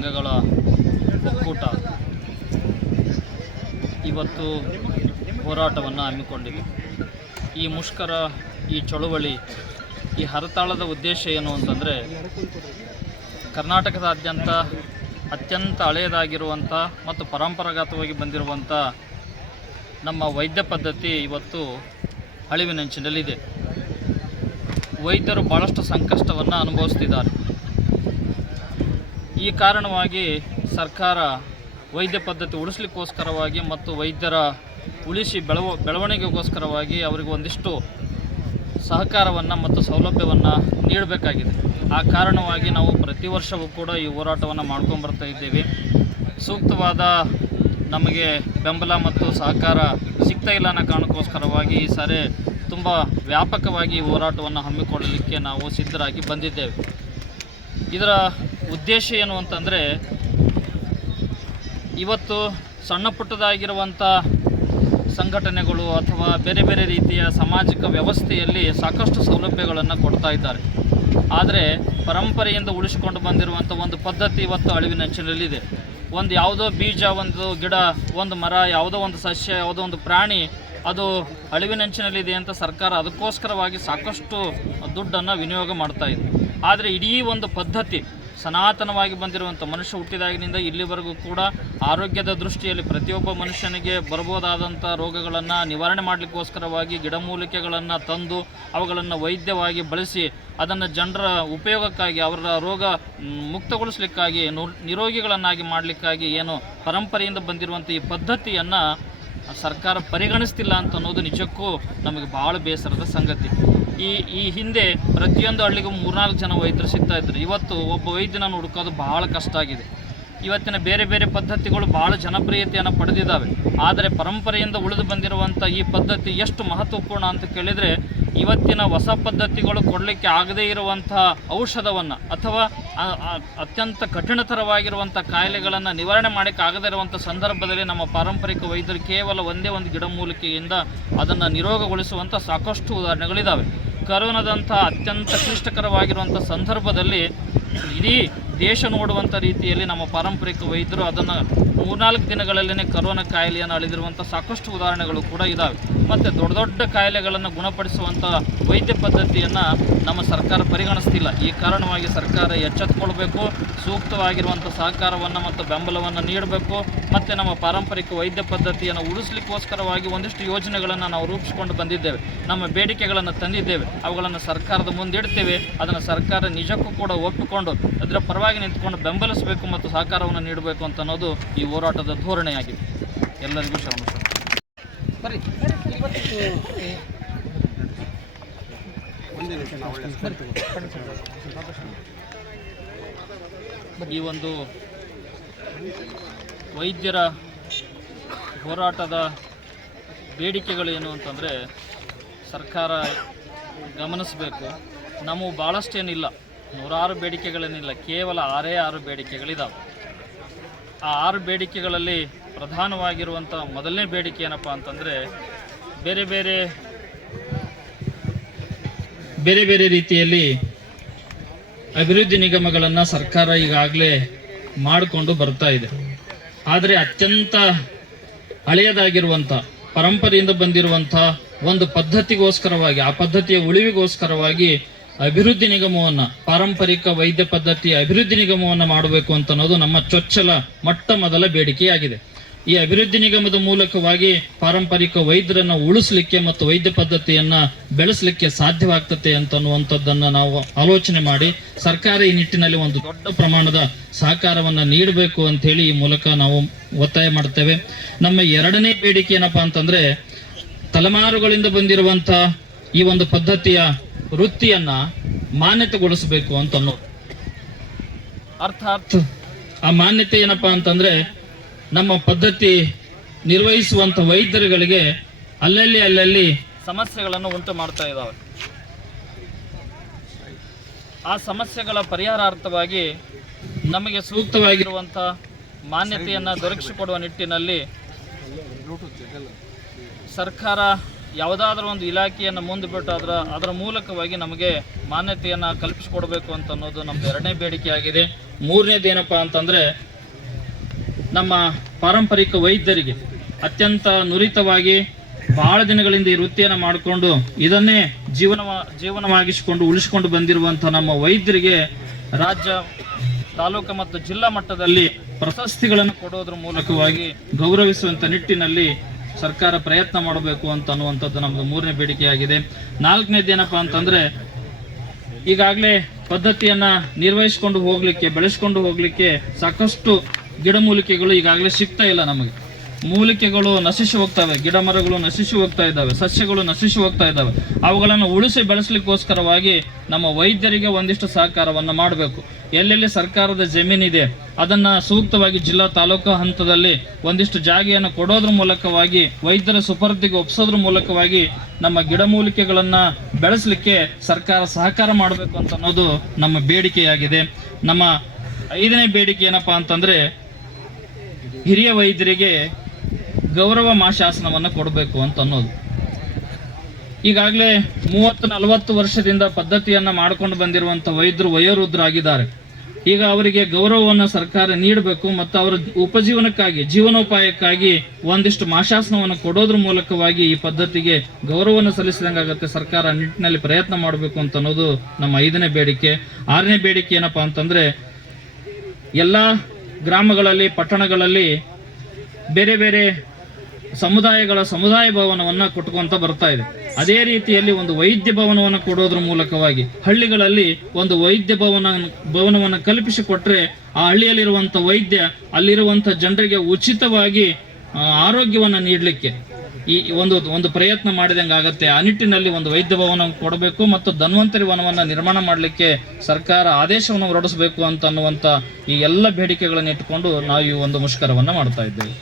ಸಂಘಗಳ ಒಕ್ಕೂಟ ಇವತ್ತು ಹೋರಾಟವನ್ನು ಹಮ್ಮಿಕೊಂಡಿದೆ. ಈ ಮುಷ್ಕರ, ಈ ಚಳುವಳಿ, ಈ ಹರತಾಳದ ಉದ್ದೇಶ ಏನು ಅಂತಂದರೆ, ಕರ್ನಾಟಕದಾದ್ಯಂತ ಅತ್ಯಂತ ಹಳೆಯದಾಗಿರುವಂಥ ಮತ್ತು ಪರಂಪರಾಗತವಾಗಿ ಬಂದಿರುವಂಥ ನಮ್ಮ ವೈದ್ಯ ಪದ್ಧತಿ ಇವತ್ತು ಅಳಿವಿನಂಚಿನಲ್ಲಿದೆ. ವೈದ್ಯರು ಭಾಳಷ್ಟು ಸಂಕಷ್ಟವನ್ನು ಅನುಭವಿಸ್ತಿದ್ದಾರೆ. ಈ ಕಾರಣವಾಗಿ ಸರ್ಕಾರ ವೈದ್ಯ ಪದ್ಧತಿ ಉಳಿಸ್ಲಿಕ್ಕೋಸ್ಕರವಾಗಿ ಮತ್ತು ವೈದ್ಯರ ಉಳಿಸಿ ಬೆಳವ, ಬೆಳವಣಿಗೆಗೋಸ್ಕರವಾಗಿ ಅವರಿಗೆ ಒಂದಿಷ್ಟು ಸಹಕಾರವನ್ನು ಮತ್ತು ಸೌಲಭ್ಯವನ್ನು ನೀಡಬೇಕಾಗಿದೆ. ಆ ಕಾರಣವಾಗಿ ನಾವು ಪ್ರತಿ ವರ್ಷವೂ ಕೂಡ ಈ ಹೋರಾಟವನ್ನು ಮಾಡ್ಕೊಂಡು ಇದ್ದೇವೆ. ಸೂಕ್ತವಾದ ನಮಗೆ ಬೆಂಬಲ ಮತ್ತು ಸಹಕಾರ ಸಿಗ್ತಾ ಇಲ್ಲ ಅನ್ನೋ ಕಾರಣಕ್ಕೋಸ್ಕರವಾಗಿ ಈ ಸಾರಿ ತುಂಬ ವ್ಯಾಪಕವಾಗಿ ಹೋರಾಟವನ್ನು ಹಮ್ಮಿಕೊಳ್ಳಲಿಕ್ಕೆ ನಾವು ಸಿದ್ಧರಾಗಿ ಬಂದಿದ್ದೇವೆ. ಇದರ ಉದ್ದೇಶ ಏನು ಅಂತಂದರೆ, ಇವತ್ತು ಸಣ್ಣ ಪುಟ್ಟದಾಗಿರುವಂಥ ಸಂಘಟನೆಗಳು ಅಥವಾ ಬೇರೆ ಬೇರೆ ರೀತಿಯ ಸಾಮಾಜಿಕ ವ್ಯವಸ್ಥೆಯಲ್ಲಿ ಸಾಕಷ್ಟು ಸೌಲಭ್ಯಗಳನ್ನು ಕೊಡ್ತಾ ಇದ್ದಾರೆ. ಆದರೆ ಪರಂಪರೆಯಿಂದ ಉಳಿಸಿಕೊಂಡು ಬಂದಿರುವಂಥ ಒಂದು ಪದ್ಧತಿ ಇವತ್ತು ಅಳಿವಿನಂಚಿನಲ್ಲಿದೆ ಒಂದು ಯಾವುದೋ ಬೀಜ, ಒಂದು ಗಿಡ, ಒಂದು ಮರ, ಯಾವುದೋ ಒಂದು ಸಸ್ಯ, ಯಾವುದೋ ಒಂದು ಪ್ರಾಣಿ, ಅದು ಅಳಿವಿನಂಚಿನಲ್ಲಿದೆ ಅಂತ ಸರ್ಕಾರ ಅದಕ್ಕೋಸ್ಕರವಾಗಿ ಸಾಕಷ್ಟು ದುಡ್ಡನ್ನು ವಿನಿಯೋಗ ಮಾಡ್ತಾ ಇದೆ. ಆದರೆ ಇಡೀ ಒಂದು ಪದ್ಧತಿ ಸನಾತನವಾಗಿ ಬಂದಿರುವಂಥ ಮನುಷ್ಯ ಹುಟ್ಟಿದಾಗಿನಿಂದ ಇಲ್ಲಿವರೆಗೂ ಕೂಡ ಆರೋಗ್ಯದ ದೃಷ್ಟಿಯಲ್ಲಿ ಪ್ರತಿಯೊಬ್ಬ ಮನುಷ್ಯನಿಗೆ ಬರಬಹುದಾದಂಥ ರೋಗಗಳನ್ನು ನಿವಾರಣೆ ಮಾಡಲಿಕ್ಕೋಸ್ಕರವಾಗಿ ಗಿಡಮೂಲಿಕೆಗಳನ್ನು ತಂದು ಅವುಗಳನ್ನು ವೈದ್ಯವಾಗಿ ಬಳಸಿ ಅದನ್ನು ಜನರ ಉಪಯೋಗಕ್ಕಾಗಿ ಅವರ ರೋಗ ಮುಕ್ತಗೊಳಿಸಲಿಕ್ಕಾಗಿ ನಿರೋಗಿಗಳನ್ನಾಗಿ ಮಾಡಲಿಕ್ಕಾಗಿ ಏನು ಪರಂಪರೆಯಿಂದ ಬಂದಿರುವಂಥ ಈ ಪದ್ಧತಿಯನ್ನು ಸರ್ಕಾರ ಪರಿಗಣಿಸ್ತಿಲ್ಲ ಅಂತ ಅನ್ನೋದು ನಿಜಕ್ಕೂ ನಮಗೆ ಭಾಳ ಬೇಸರದ ಸಂಗತಿ. ಈ ಈ ಹಿಂದೆ ಪ್ರತಿಯೊಂದು ಹಳ್ಳಿಗೂ ಮೂರ್ನಾಲ್ಕು ಜನ ವೈದ್ಯರು ಸಿಗ್ತಾ ಇದ್ರು. ಇವತ್ತು ಒಬ್ಬ ವೈದ್ಯನ ಹುಡುಕೋದು ಬಹಳ ಕಷ್ಟ ಆಗಿದೆ. ಇವತ್ತಿನ ಬೇರೆ ಬೇರೆ ಪದ್ಧತಿಗಳು ಬಹಳ ಜನಪ್ರಿಯತೆಯನ್ನು ಪಡೆದಿದ್ದಾವೆ. ಆದರೆ ಪರಂಪರೆಯಿಂದ ಉಳಿದು ಬಂದಿರುವಂಥ ಈ ಪದ್ಧತಿ ಎಷ್ಟು ಮಹತ್ವಪೂರ್ಣ ಅಂತ ಕೇಳಿದರೆ, ಇವತ್ತಿನ ಹೊಸ ಪದ್ಧತಿಗಳು ಕೊಡಲಿಕ್ಕೆ ಆಗದೇ ಇರುವಂಥ ಔಷಧವನ್ನು ಅಥವಾ ಅತ್ಯಂತ ಕಠಿಣತರವಾಗಿರುವಂಥ ಕಾಯಿಲೆಗಳನ್ನು ನಿವಾರಣೆ ಮಾಡೋಕ್ಕೆ ಆಗದೇ ಇರುವಂಥ ಸಂದರ್ಭದಲ್ಲಿ ನಮ್ಮ ಪಾರಂಪರಿಕ ವೈದ್ಯರು ಕೇವಲ ಒಂದೇ ಒಂದು ಗಿಡಮೂಲಿಕೆಯಿಂದ ಅದನ್ನು ನಿರೋಗಗೊಳಿಸುವಂಥ ಸಾಕಷ್ಟು ಉದಾಹರಣೆಗಳಿದ್ದಾವೆ ಕರೋನಾದಂಥ ಅತ್ಯಂತ ಕ್ಲಿಷ್ಟಕರವಾಗಿರುವಂಥ ಸಂದರ್ಭದಲ್ಲಿ ಇಡೀ ದೇಶ ನೋಡುವಂಥ ರೀತಿಯಲ್ಲಿ ನಮ್ಮ ಪಾರಂಪರಿಕ ವೈದ್ಯರು ಅದನ್ನು ಮೂರ್ನಾಲ್ಕು ದಿನಗಳಲ್ಲೇ ಕರೋನಾ ಕಾಯಿಲೆಯನ್ನು ಅಳಿದಿರುವಂಥ ಸಾಕಷ್ಟು ಉದಾಹರಣೆಗಳು ಕೂಡ ಇದ್ದಾವೆ ಮತ್ತು ದೊಡ್ಡ ದೊಡ್ಡ ಕಾಯಿಲೆಗಳನ್ನು ಗುಣಪಡಿಸುವಂಥ ವೈದ್ಯ ಪದ್ಧತಿಯನ್ನು ನಮ್ಮ ಸರ್ಕಾರ ಪರಿಗಣಿಸ್ತಿಲ್ಲ. ಈ ಕಾರಣವಾಗಿ ಸರ್ಕಾರ ಎಚ್ಚೆತ್ತುಕೊಳ್ಬೇಕು ಸೂಕ್ತವಾಗಿರುವಂಥ ಸಹಕಾರವನ್ನು ಮತ್ತು ಬೆಂಬಲವನ್ನು ನೀಡಬೇಕು, ಮತ್ತು ನಮ್ಮ ಪಾರಂಪರಿಕ ವೈದ್ಯ ಪದ್ಧತಿಯನ್ನು ಉಳಿಸ್ಲಿಕ್ಕೋಸ್ಕರವಾಗಿ ಒಂದಿಷ್ಟು ಯೋಜನೆಗಳನ್ನು ನಾವು ರೂಪಿಸಿಕೊಂಡು ಬಂದಿದ್ದೇವೆ. ನಮ್ಮ ಬೇಡಿಕೆಗಳನ್ನು ತಂದಿದ್ದೇವೆ. ಅವುಗಳನ್ನು ಸರ್ಕಾರದ ಮುಂದಿಡ್ತೇವೆ. ಅದನ್ನು ಸರ್ಕಾರ ನಿಜಕ್ಕೂ ಕೂಡ ಒಪ್ಪಿಕೊಂಡು, ಅದರ ಪರವಾಗಿ ನಿಂತ್ಕೊಂಡು ಬೆಂಬಲಿಸಬೇಕು ಮತ್ತು ಸಹಕಾರವನ್ನು ನೀಡಬೇಕು ಅಂತ ಅನ್ನೋದು ಈ ಹೋರಾಟದ ಧೋರಣೆಯಾಗಿದೆ. ಎಲ್ಲರಿಗೂ ಶರಣ ಈ ಒಂದು ವೈದ್ಯರ ಹೋರಾಟದ ಬೇಡಿಕೆಗಳು ಏನು ಅಂತಂದರೆ ಸರ್ಕಾರ ಗಮನಿಸಬೇಕು. ನಮಗೂ ಭಾಳಷ್ಟೇನಿಲ್ಲ ನೂರಾರು ಬೇಡಿಕೆಗಳೇನಿಲ್ಲ, ಕೇವಲ ಆರೇ ಆರು ಬೇಡಿಕೆಗಳಿದ್ದಾವೆ ಆ ಆರು ಬೇಡಿಕೆಗಳಲ್ಲಿ ಪ್ರಧಾನವಾಗಿರುವಂಥ ಮೊದಲನೇ ಬೇಡಿಕೆ ಏನಪ್ಪ ಅಂತಂದರೆ, ಬೇರೆ ಬೇರೆ ಬೇರೆ ಬೇರೆ ರೀತಿಯಲ್ಲಿ ಅಭಿವೃದ್ಧಿ ನಿಗಮಗಳನ್ನು ಸರ್ಕಾರ ಈಗಾಗಲೇ ಮಾಡಿಕೊಂಡು ಬರ್ತಾ ಇದೆ. ಆದರೆ ಅತ್ಯಂತ ಹಳೆಯದಾಗಿರುವಂಥ ಪರಂಪರೆಯಿಂದ ಬಂದಿರುವಂಥ ಒಂದು ಪದ್ಧತಿಗೋಸ್ಕರವಾಗಿ, ಆ ಪದ್ಧತಿಯ ಉಳಿವಿಗೋಸ್ಕರವಾಗಿ ಅಭಿವೃದ್ಧಿ ನಿಗಮವನ್ನು, ಪಾರಂಪರಿಕ ವೈದ್ಯ ಪದ್ಧತಿಯ ಅಭಿವೃದ್ಧಿ ನಿಗಮವನ್ನು ಮಾಡಬೇಕು ಅಂತ ಅನ್ನೋದು ನಮ್ಮ ಚೊಚ್ಚಲ, ಮೊಟ್ಟ ಮೊದಲ ಬೇಡಿಕೆಯಾಗಿದೆ. ಈ ಅಭಿವೃದ್ಧಿ ನಿಗಮದ ಮೂಲಕವಾಗಿ ಪಾರಂಪರಿಕ ವೈದ್ಯರನ್ನ ಉಳಿಸ್ಲಿಕ್ಕೆ ಮತ್ತು ವೈದ್ಯ ಪದ್ಧತಿಯನ್ನ ಬೆಳೆಸಲಿಕ್ಕೆ ಸಾಧ್ಯವಾಗ್ತದೆ ಅಂತ ಅನ್ನುವಂಥದ್ದನ್ನ ನಾವು ಆಲೋಚನೆ ಮಾಡಿ, ಸರ್ಕಾರ ಈ ನಿಟ್ಟಿನಲ್ಲಿ ಒಂದು ದೊಡ್ಡ ಪ್ರಮಾಣದ ಸಹಕಾರವನ್ನ ನೀಡಬೇಕು ಅಂತ ಹೇಳಿ ಈ ಮೂಲಕ ನಾವು ಒತ್ತಾಯ ಮಾಡ್ತೇವೆ. ನಮ್ಮ ಎರಡನೇ ಬೇಡಿಕೆ ಏನಪ್ಪಾ ಅಂತಂದ್ರೆ, ತಲೆಮಾರುಗಳಿಂದ ಬಂದಿರುವಂತ ಈ ಒಂದು ಪದ್ಧತಿಯ ವೃತ್ತಿಯನ್ನ ಮಾನ್ಯತೆಗೊಳಿಸಬೇಕು ಅಂತ ಅನ್ನೋದು. ಅರ್ಥಾತ್ ಆ ಮಾನ್ಯತೆ ಏನಪ್ಪಾ ಅಂತಂದ್ರೆ ನಮ್ಮ ಪದ್ಧತಿ ನಿರ್ವಹಿಸುವಂತ ವೈದ್ಯರುಗಳಿಗೆ ಅಲ್ಲಲ್ಲಿ ಅಲ್ಲಲ್ಲಿ ಸಮಸ್ಯೆಗಳನ್ನು ಉಂಟು ಮಾಡ್ತಾ ಇದ್ದಾವೆ ಆ ಸಮಸ್ಯೆಗಳ ಪರಿಹಾರಾರ್ಥವಾಗಿ ನಮಗೆ ಸೂಕ್ತವಾಗಿರುವಂಥ ಮಾನ್ಯತೆಯನ್ನು ದೊರಕಿಸಿಕೊಡುವ ನಿಟ್ಟಿನಲ್ಲಿ ಸರ್ಕಾರ ಯಾವುದಾದ್ರೂ ಒಂದು ಇಲಾಖೆಯನ್ನು ಮುಂದೆ ಬಿಟ್ಟು ಅದರ ಅದರ ಮೂಲಕವಾಗಿ ನಮಗೆ ಮಾನ್ಯತೆಯನ್ನು ಕಲ್ಪಿಸಿಕೊಡ್ಬೇಕು ಅಂತ ಅನ್ನೋದು ನಮ್ಮದು ಎರಡನೇ ಬೇಡಿಕೆ ಆಗಿದೆ. ಮೂರನೇದು ಏನಪ್ಪ ಅಂತಂದರೆ, ನಮ್ಮ ಪಾರಂಪರಿಕ ವೈದ್ಯರಿಗೆ ಅತ್ಯಂತ ನುರಿತವಾಗಿ ಬಹಳ ದಿನಗಳಿಂದ ಈ ವೃತ್ತಿಯನ್ನು ಮಾಡಿಕೊಂಡು ಇದನ್ನೇ ಜೀವನ ಜೀವನವಾಗಿಸಿಕೊಂಡು ಉಳಿಸಿಕೊಂಡು ಬಂದಿರುವಂಥ ನಮ್ಮ ವೈದ್ಯರಿಗೆ ರಾಜ್ಯ, ತಾಲೂಕು ಮತ್ತು ಜಿಲ್ಲಾ ಮಟ್ಟದಲ್ಲಿ ಪ್ರಶಸ್ತಿಗಳನ್ನು ಕೊಡೋದ್ರ ಮೂಲಕವಾಗಿ ಗೌರವಿಸುವಂಥ ನಿಟ್ಟಿನಲ್ಲಿ ಸರ್ಕಾರ ಪ್ರಯತ್ನ ಮಾಡಬೇಕು ಅಂತ ಅನ್ನುವಂಥದ್ದು ನಮ್ಮದು ಮೂರನೇ ಬೇಡಿಕೆಯಾಗಿದೆ. ನಾಲ್ಕನೇದು ಏನಪ್ಪಾ ಅಂತಂದರೆ ಈಗಾಗಲೇ ಪದ್ಧತಿಯನ್ನ ನಿರ್ವಹಿಸಿಕೊಂಡು ಹೋಗ್ಲಿಕ್ಕೆ, ಬೆಳೆಸ್ಕೊಂಡು ಹೋಗ್ಲಿಕ್ಕೆ ಸಾಕಷ್ಟು ಗಿಡಮೂಲಿಕೆಗಳು ಈಗಾಗಲೇ ಸಿಗ್ತಾ ಇಲ್ಲ ನಮಗೆ. ಮೂಲಿಕೆಗಳು ನಶಿಸಿ ಹೋಗ್ತವೆ ಗಿಡ ಮರಗಳು ನಶಿಸಿ ಹೋಗ್ತಾ ಇದ್ದಾವೆ, ಸಸ್ಯಗಳು ನಶಿಸಿ ಹೋಗ್ತಾ ಇದ್ದಾವೆ. ಅವುಗಳನ್ನು ಉಳಿಸಿ ಬೆಳೆಸಲಿಕ್ಕೋಸ್ಕರವಾಗಿ ನಮ್ಮ ವೈದ್ಯರಿಗೆ ಒಂದಿಷ್ಟು ಸಹಕಾರವನ್ನು ಮಾಡಬೇಕು. ಎಲ್ಲೆಲ್ಲಿ ಸರ್ಕಾರದ ಜಮೀನಿದೆ, ಅದನ್ನು ಸೂಕ್ತವಾಗಿ ಜಿಲ್ಲಾ ತಾಲೂಕು ಹಂತದಲ್ಲಿ ಒಂದಿಷ್ಟು ಜಾಗೆಯನ್ನು ಕೊಡೋದ್ರ ಮೂಲಕವಾಗಿ, ವೈದ್ಯರ ಸುಪರ್ದಿಗೆ ಒಪ್ಸೋದ್ರ ಮೂಲಕವಾಗಿ ನಮ್ಮ ಗಿಡಮೂಲಿಕೆಗಳನ್ನು ಬೆಳೆಸಲಿಕ್ಕೆ ಸರ್ಕಾರ ಸಹಕಾರ ಮಾಡಬೇಕು ಅಂತ ಅನ್ನೋದು ನಮ್ಮ ಬೇಡಿಕೆಯಾಗಿದೆ. ನಮ್ಮ ಐದನೇ ಬೇಡಿಕೆ ಏನಪ್ಪಾ ಅಂತಂದರೆ, ಹಿರಿಯ ವೈದ್ಯರಿಗೆ ಗೌರವ ಮಾಶಾಸನವನ್ನು ಕೊಡಬೇಕು ಅಂತ ಅನ್ನೋದು. ಈಗಾಗಲೇ ಮೂವತ್ತು ನಲವತ್ತು ವರ್ಷದಿಂದ ಪದ್ಧತಿಯನ್ನ ಮಾಡ್ಕೊಂಡು ಬಂದಿರುವಂಥ ವೈದ್ಯರು ವಯೋವೃದ್ಧರಾಗಿದ್ದಾರೆ. ಈಗ ಅವರಿಗೆ ಗೌರವವನ್ನು ಸರ್ಕಾರ ನೀಡಬೇಕು ಮತ್ತು ಅವರ ಉಪಜೀವನಕ್ಕಾಗಿ, ಜೀವನೋಪಾಯಕ್ಕಾಗಿ ಒಂದಿಷ್ಟು ಮಾಶಾಸನವನ್ನು ಕೊಡೋದ್ರ ಮೂಲಕವಾಗಿ ಈ ಪದ್ಧತಿಗೆ ಗೌರವವನ್ನು ಸಲ್ಲಿಸಿದಂಗಾಗತ್ತೆ ಸರ್ಕಾರ ನಿಟ್ಟಿನಲ್ಲಿ ಪ್ರಯತ್ನ ಮಾಡಬೇಕು ಅಂತ ಅನ್ನೋದು ನಮ್ಮ ಐದನೇ ಬೇಡಿಕೆ. ಆರನೇ ಬೇಡಿಕೆ ಏನಪ್ಪಾ ಅಂತಂದ್ರೆ, ಎಲ್ಲ ಗ್ರಾಮಗಳಲ್ಲಿ, ಪಟ್ಟಣಗಳಲ್ಲಿ ಬೇರೆ ಬೇರೆ ಸಮುದಾಯಗಳ ಸಮುದಾಯ ಭವನವನ್ನು ಕೊಟ್ಕೊಂತ ಬರ್ತಾ ಇದೆ. ಅದೇ ರೀತಿಯಲ್ಲಿ ಒಂದು ವೈದ್ಯ ಭವನವನ್ನು ಕೊಡೋದ್ರ ಮೂಲಕವಾಗಿ ಹಳ್ಳಿಗಳಲ್ಲಿ ಒಂದು ವೈದ್ಯ ಭವನ, ಭವನವನ್ನು ಕಲ್ಪಿಸಿಕೊಟ್ರೆ ಆ ಹಳ್ಳಿಯಲ್ಲಿರುವಂಥ ವೈದ್ಯ ಅಲ್ಲಿರುವಂಥ ಜನರಿಗೆ ಉಚಿತವಾಗಿ ಆರೋಗ್ಯವನ್ನು ನೀಡಲಿಕ್ಕೆ ಈ ಒಂದು ಒಂದು ಪ್ರಯತ್ನ ಮಾಡಿದಂಗೆ ಆಗತ್ತೆ. ಆ ನಿಟ್ಟಿನಲ್ಲಿ ಒಂದು ವೈದ್ಯ ಭವನ ಕೊಡಬೇಕು ಮತ್ತು ಧನ್ವಂತರಿ ವನವನ್ನು ನಿರ್ಮಾಣ ಮಾಡಲಿಕ್ಕೆ ಸರ್ಕಾರ ಆದೇಶವನ್ನು ಹೊರಡಿಸಬೇಕು ಅಂತ ಅನ್ನುವಂಥ ಈ ಎಲ್ಲ ಬೇಡಿಕೆಗಳನ್ನು ಇಟ್ಟುಕೊಂಡು ನಾವು ಈ ಒಂದು ಮುಷ್ಕರವನ್ನು ಮಾಡ್ತಾ ಇದ್ದೇವೆ.